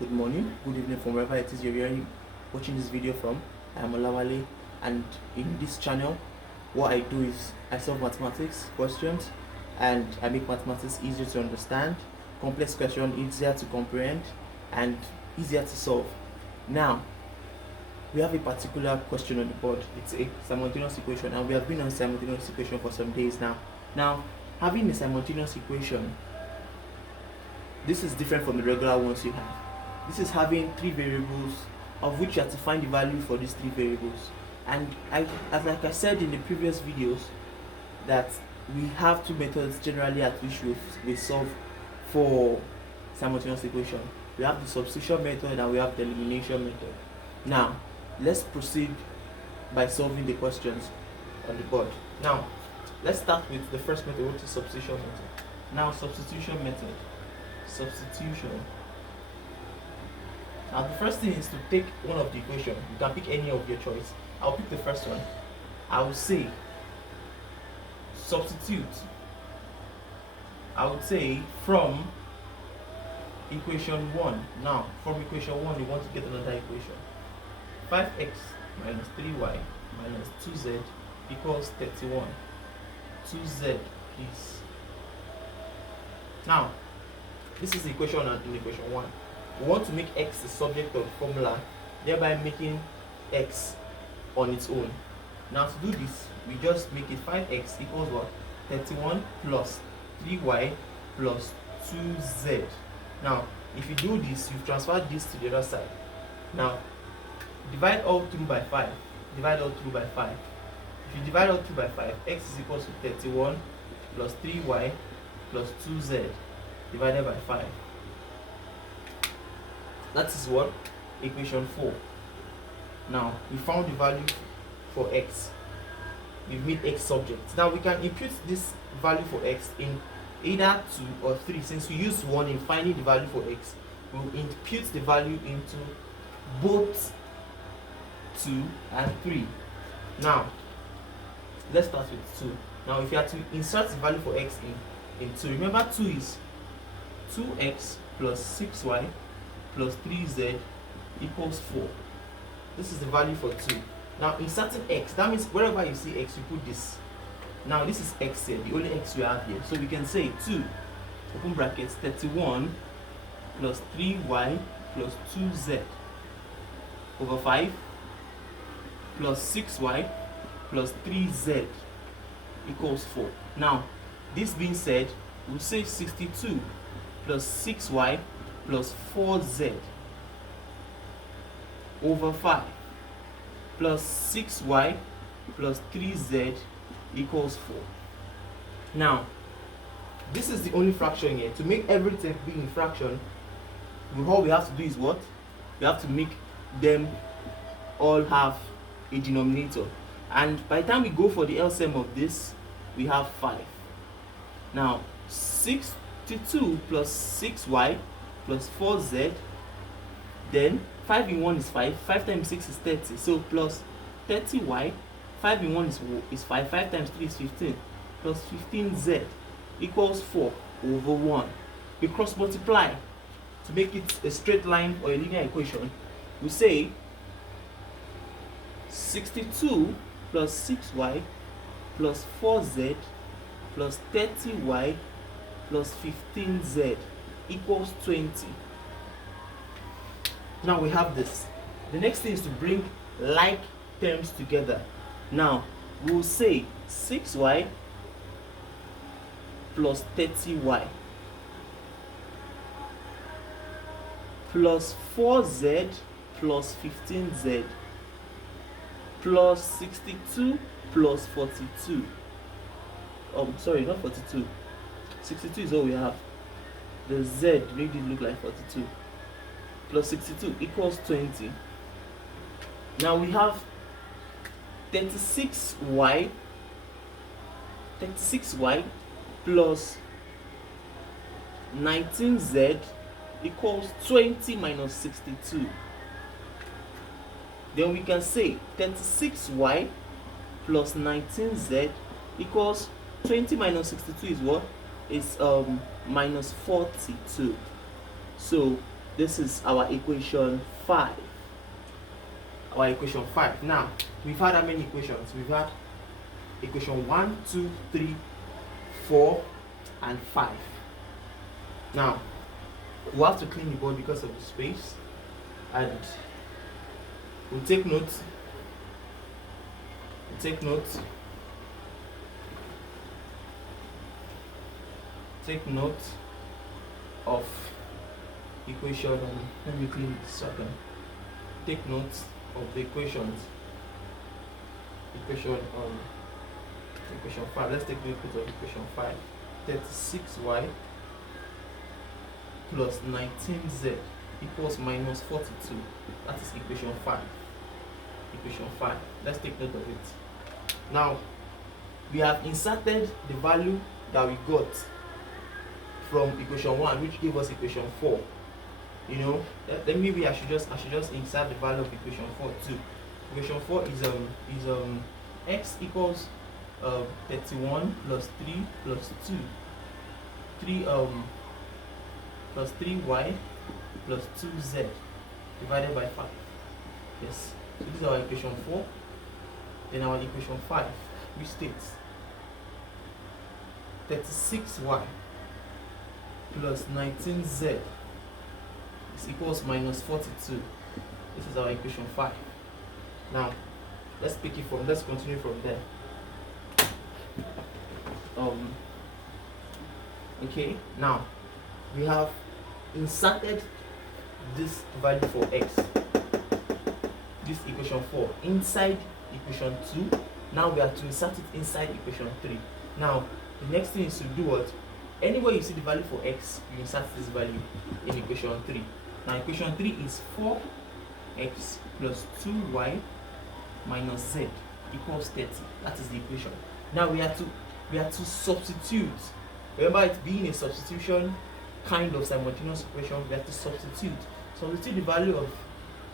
good morning, good evening from wherever it is you're watching this video from. I am Olawale, and in this channel what I do is I solve mathematics questions and I make mathematics easier to understand, complex questions easier to comprehend and easier to solve. Now we have a particular question on the board. It's a simultaneous equation and we have been on simultaneous equation for some days now. Having a simultaneous equation, this is different from the regular ones you have. This is having three variables of which you have to find the value for these three variables. And like I said in the previous videos, that we have two methods generally at which we solve for simultaneous equation. We have the substitution method and we have the elimination method. Now let's proceed by solving the questions on the board. Now let's start with the first method, which is substitution method. Now substitution method. Substitution. Now the first thing is to take one of the equation. You can pick any of your choice. I'll pick the first one. I will say substitute. I would say from equation 1. Now from equation 1 you want to get another equation. 5x minus 3y minus 2z equals 31. 2z please. Now this is the equation in equation 1. We want to make x the subject of the formula, thereby making x on its own. Now to do this, we just make it 5x equals what? 31 plus 3y plus 2z. Now if you do this, you've transferred this to the other side. Now divide all through by 5. Divide all through by 5. If you divide all through by 5, x is equal to 31 plus 3y plus 2z divided by 5. That is what? Equation 4. Now we found the value for x. We've made x subject. Now we can impute this value for x in either 2 or 3. Since we used 1 in finding the value for x, we'll impute the value into both 2 and 3. Now let's start with 2. Now if you have to insert the value for x in 2, remember 2 is 2x plus 6y plus 3z equals 4. This is the value for 2. Now inserting x, that means wherever you see x, you put this. Now this is x here, the only x we have here. So we can say 2, open brackets, 31 plus 3y plus 2z over 5 plus 6y plus 3z equals 4. Now this being said, we'll say 62 plus 6y plus 4z over 5 plus 6y plus 3z equals 4. Now this is the only fraction here. To make everything be in fraction, all we have to do is what? We have to make them all have a denominator, and by the time we go for the LCM of this, we have 5. Now 62 plus 6y plus 4z, then 5 in 1 is 5, 5 times 6 is 30, so plus 30y, 5 in 1 is 5, 5 times 3 is 15, plus 15z equals 4 over 1. We cross multiply to make it a straight line or a linear equation. We say 62 plus 6y plus 4z plus 30y plus 15z equals 20. Now we have this. The next thing is to bring like terms together. Now we will say 6y plus 30y plus 4z plus 15z plus 62 plus 42. Sorry, not 42. 62 is all we have. The z made it look like 42. Plus 62 equals 20. Now we have 36y plus 19z equals 20 minus 62. Then we can say 36y plus 19z equals 20 minus 62 is what? Is minus 42. So this is our equation 5. Our equation 5. Now, we've had how many equations? We've had equation 1, 2, 3, 4, and 5. Now, we'll have to clean the board because of the space, and we'll take notes. Take note of equation. Let me clean it so I can take notes of the equations. Equation 5. Let's take the input of equation 5. 36y plus 19z equals minus 42. That is equation 5. Equation 5. Let's take note of it. Now, we have inserted the value that we got from equation 1, which gave us equation 4. You know, then maybe I should just insert the value of equation 4 too. Equation 4 is x equals 31 plus 3 plus 2. 3 plus 3y plus 2z divided by 5. Yes. So this is our equation 4. Then our equation 5, which states 36y plus 19z is equals minus 42. This is our equation 5. Now, let's continue from there. Okay, now we have inserted this value for x, this equation 4, inside equation 2. Now we have to insert it inside equation 3. Now the next thing is to do what? Anywhere you see the value for x, you insert this value in equation 3. Now equation 3 is 4x plus 2y minus z equals 30. That is the equation. Now we have to substitute. Remember, it being a substitution kind of simultaneous equation, we have to substitute the value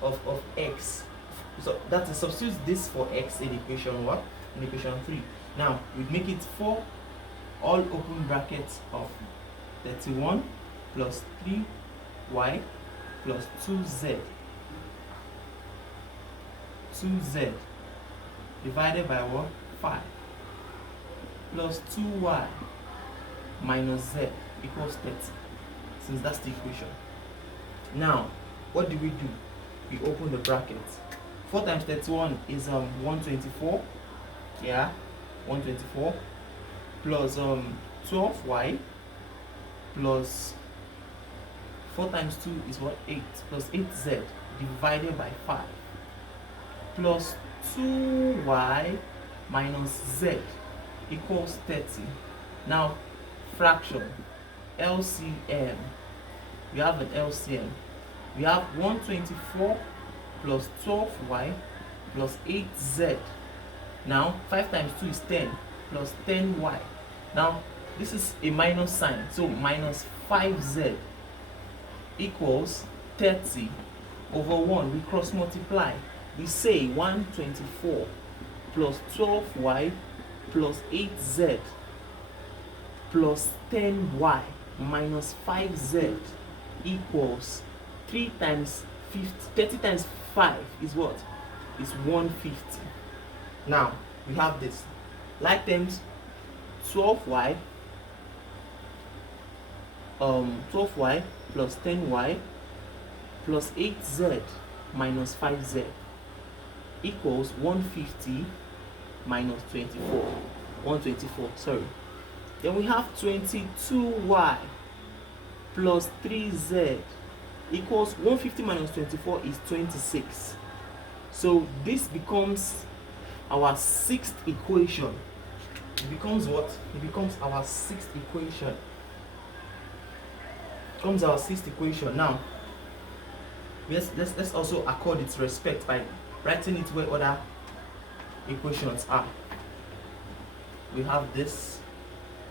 of x. So that is, substitute this for x in equation what? In equation 3. Now we make it 4 all open brackets of 31 plus 3y plus 2z divided by what? 5 plus 2y minus z equals 30, since that's the equation. Now what do? We open the brackets. 4 times 31 is 124. Yeah, 124 plus 12y plus 4 times 2 is what? 8 plus 8z divided by 5 plus 2y minus z equals 30. Now fraction, LCM. We have an LCM. We have 124 plus 12y plus 8z. Now 5 times 2 is 10 plus 10y. Now this is a minus sign, so minus 5z equals 30 over 1. We cross multiply. We say 124 plus 12y plus 8z plus 10y minus 5z equals 3 times 50. 30 times 5 is what? Is 150. Now we have this. Like terms, 12y plus 10y plus 8z minus 5z equals 150 minus 24. 124, sorry. Then we have 22y plus 3z equals 150 minus 24 is 26. So this becomes our 6th equation. It becomes what? It becomes our 6th equation. It becomes our 6th equation. Now, let's also accord its respect by writing it where other equations are. We have this.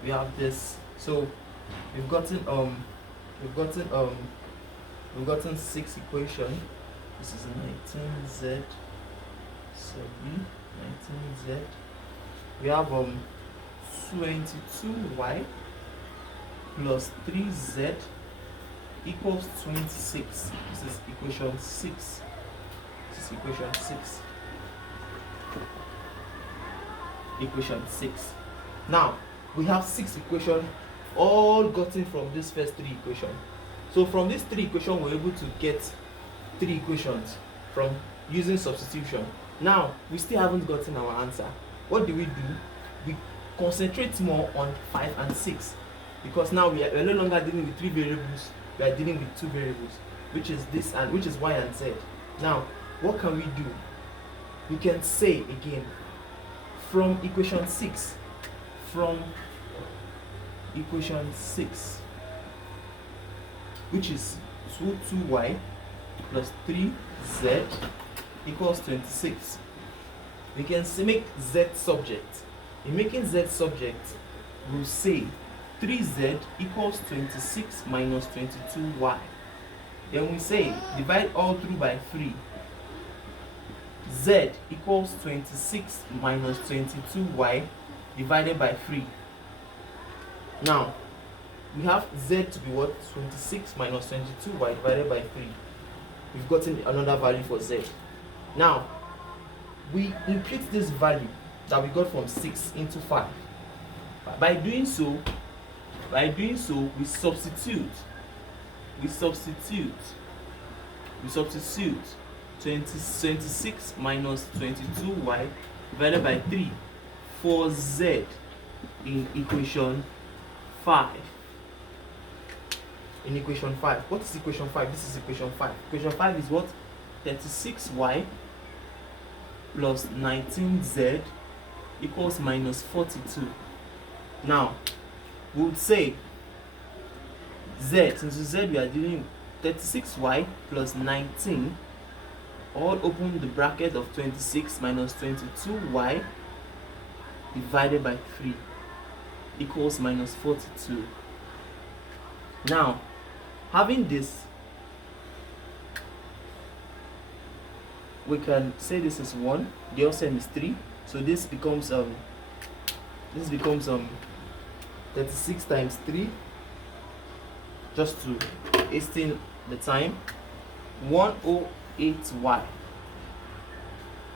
We have this. So we've gotten 6 equation. This is 19z. 19z. We have 22y plus 3z equals 26. This is equation 6. This is equation 6. Equation 6. Now we have 6 equations all gotten from this first 3 equations. So from these 3 equations we're able to get 3 equations from using substitution. Now we still haven't gotten our answer. What do? We concentrate more on 5 and 6, because now we are no longer dealing with 3 variables, we are dealing with 2 variables, which is this and which is y and z. Now what can we do? We can say again, from equation 6, which is 2y plus 3z equals 26. We can make z subject. In making z subject, we'll say 3z equals 26 minus 22y. Then we say divide all through by 3. Z equals 26 minus 22y divided by 3. Now we have z to be what? 26 minus 22y divided by 3. We've gotten another value for z. Now we impute this value that we got from 6 into 5. By doing so, we substitute 26 minus 22y divided by 3 for z in equation 5. In equation 5. What is equation 5? This is equation 5. Equation 5 is what? 36y plus 19z equals minus 42. Now we would say z, since z we are dealing with 36y plus 19, all open the bracket of 26 minus 22y divided by 3 equals minus 42. Now having this, we can say this is 1, the LCM is 3, so this becomes 36 times 3, just to hasten the time, 108y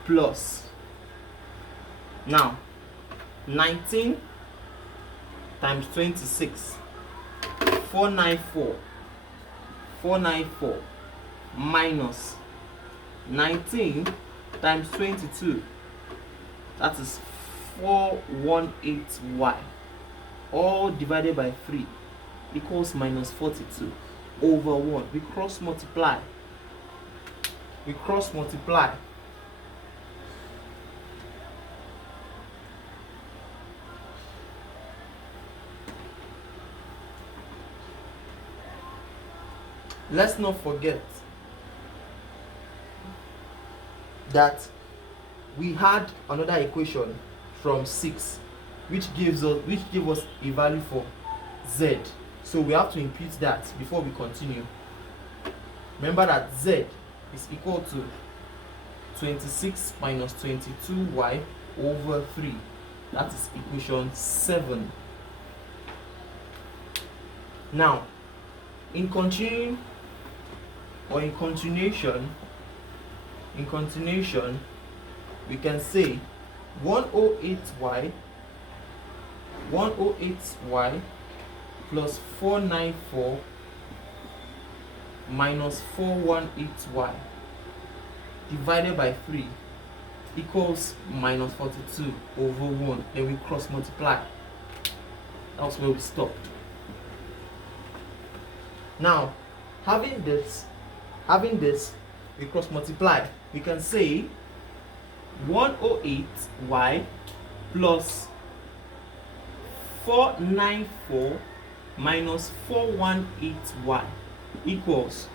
plus, now 19 times 26, 494 minus 19 times 22, that is 418y, all divided by 3 equals minus 42 over 1. We cross multiply. Let's not forget that we had another equation from 6 which gave us a value for z, so we have to impute that before we continue. Remember that z is equal to 26 minus 22y over 3. That is equation 7. Now in continuation, we can say 108y plus 494 minus 418y divided by 3 equals minus 42 over 1. Then we cross multiply. That's where we stop. Now having this, we cross multiply. We can say 108y plus 494 minus 418y equals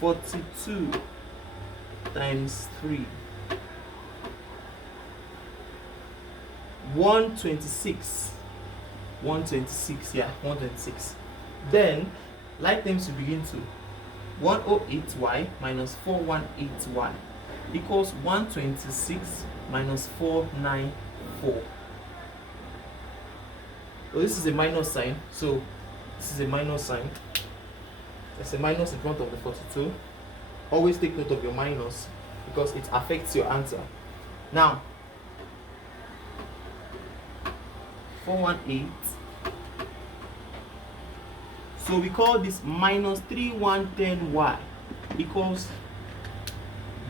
42 times 3, 126. 126. Then like them to begin to 108y minus 418y equals 126 minus 494. So this is a minus sign, There's a minus in front of the 42. Always take note of your minus because it affects your answer. Now, 418. So we call this minus 3110y equals,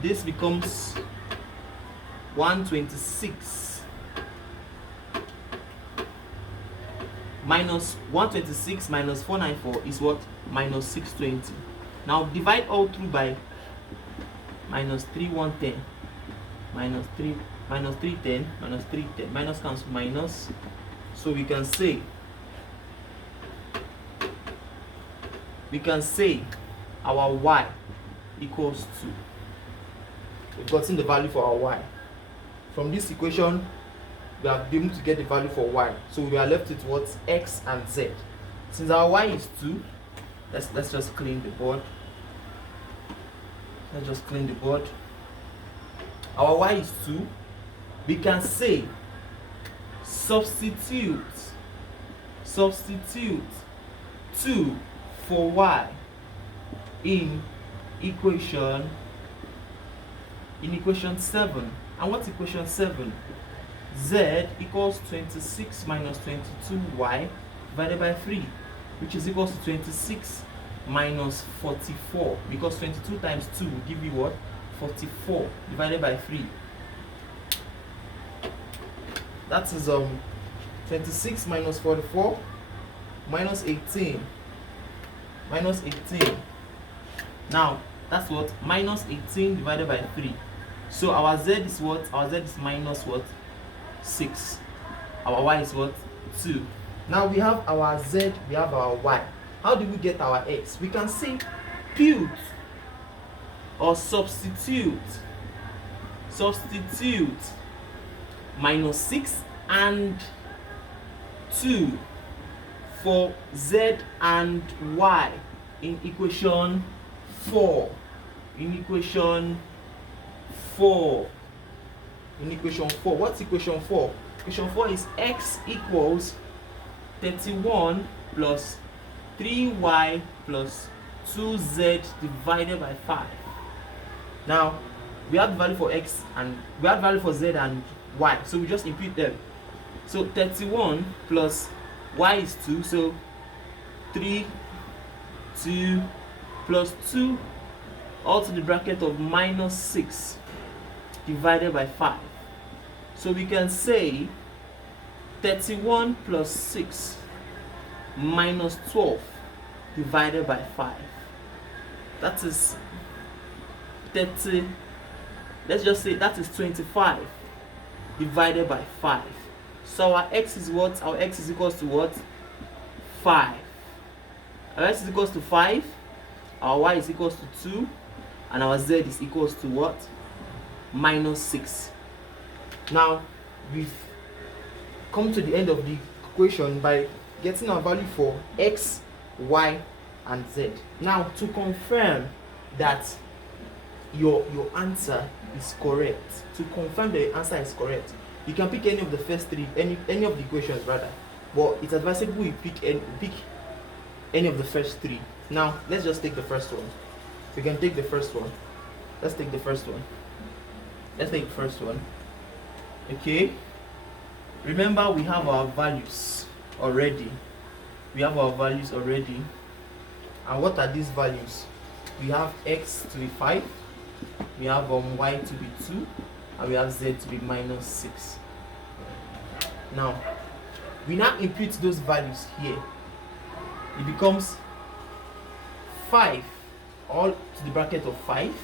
this becomes 126 minus 126 minus 494 is what? Minus 620. Now divide all through by minus 3110 minus 310 minus 310, minus comes minus, so we can say our y equals to, we've gotten the value for our y. From this equation, we have been able to get the value for y. So we are left with what? X and z. Since our y is 2, let's just clean the board. Let's just clean the board. Our y is 2. We can say substitute 2 for y in equation 7. And what's equation 7? Z equals 26 minus 22y divided by 3, which is equals to 26 minus 44, because 22 times 2 will give you what? 44 divided by 3. That is 26 minus 44 minus 18. Now that's what? Minus 18 divided by 3. So our z is what? Our z is minus what? 6. Our y is what? 2. Now we have our z, we have our y. How do we get our x? We can say put or substitute minus 6 and 2 for z and y in equation 4. In equation 4. What's equation 4? Equation 4 is x equals 31 plus 3y plus 2z divided by 5. Now we have the value for x and we have value for z and y, so we just input them. So 31 plus y is 2, so 3, 2 plus 2 all to the bracket of minus 6 divided by 5. So we can say 31 plus 6 minus 12 divided by 5. That is 30. Let's just say that is 25 divided by 5. So our x is what? Our x is equals to what? 5. Our x is equals to 5. Our y is equals to 2. And our z is equals to what? Minus 6. Now we've come to the end of the equation by getting our value for x, y, and z. Now to confirm that your answer is correct, you can pick any of the first three, any of the equations rather, but it's advisable you pick any of the first three. Now let's just take the first one. We can take the first one. Let's take the first one. Okay, remember we have our values already. And what are these values? We have x to be 5, we have y to be 2, and we have z to be minus 6. Now we now input those values here. It becomes 5 all to the bracket of 5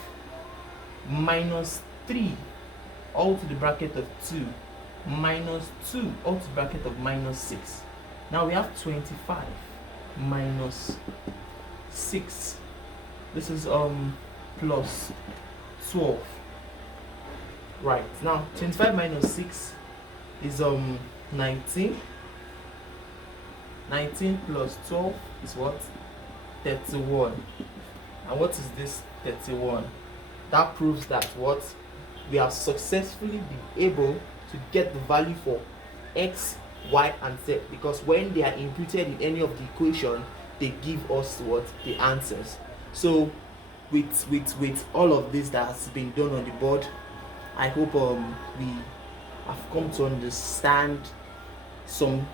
minus 3 all to the bracket of 2 minus 2 all to the bracket of minus 6. Now we have 25 minus 6. This is plus 12. Right, now 25 minus 6 is 19. 19 plus 12 is what? 31. And what is this 31? That proves that what? We have successfully been able to get the value for x, y, and z, because when they are imputed in any of the equation, they give us what the answers. So with all of this that has been done on the board, I hope we have come to understand some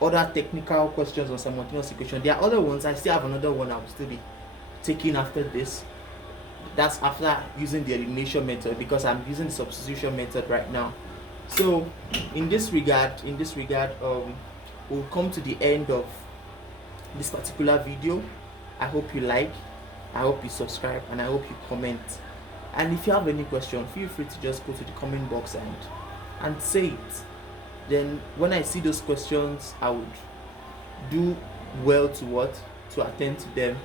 other technical questions on simultaneous equation. There are other ones. I still have another one I will still be taking after this. That's after using the elimination method, because I'm using the substitution method right now. So in this regard, we'll come to the end of this particular video. I hope you like, I hope you subscribe, and I hope you comment. And if you have any question, feel free to just go to the comment box and say it. Then when I see those questions, I would do well to attend to them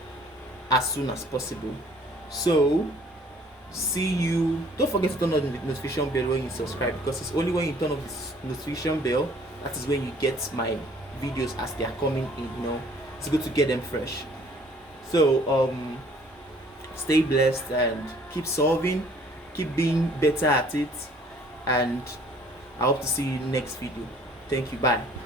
as soon as possible. So see you. Don't forget to turn on the notification bell when you subscribe, because it's only when you turn on the notification bell that is when you get my videos as they are coming in. It's good to get them fresh. So stay blessed and keep solving, keep being better at it, and I hope to see you in the next video. Thank you. Bye.